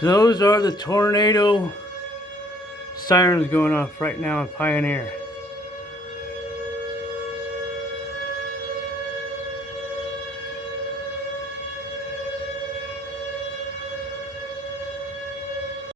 So those are the tornado sirens going off right now in Pioneer.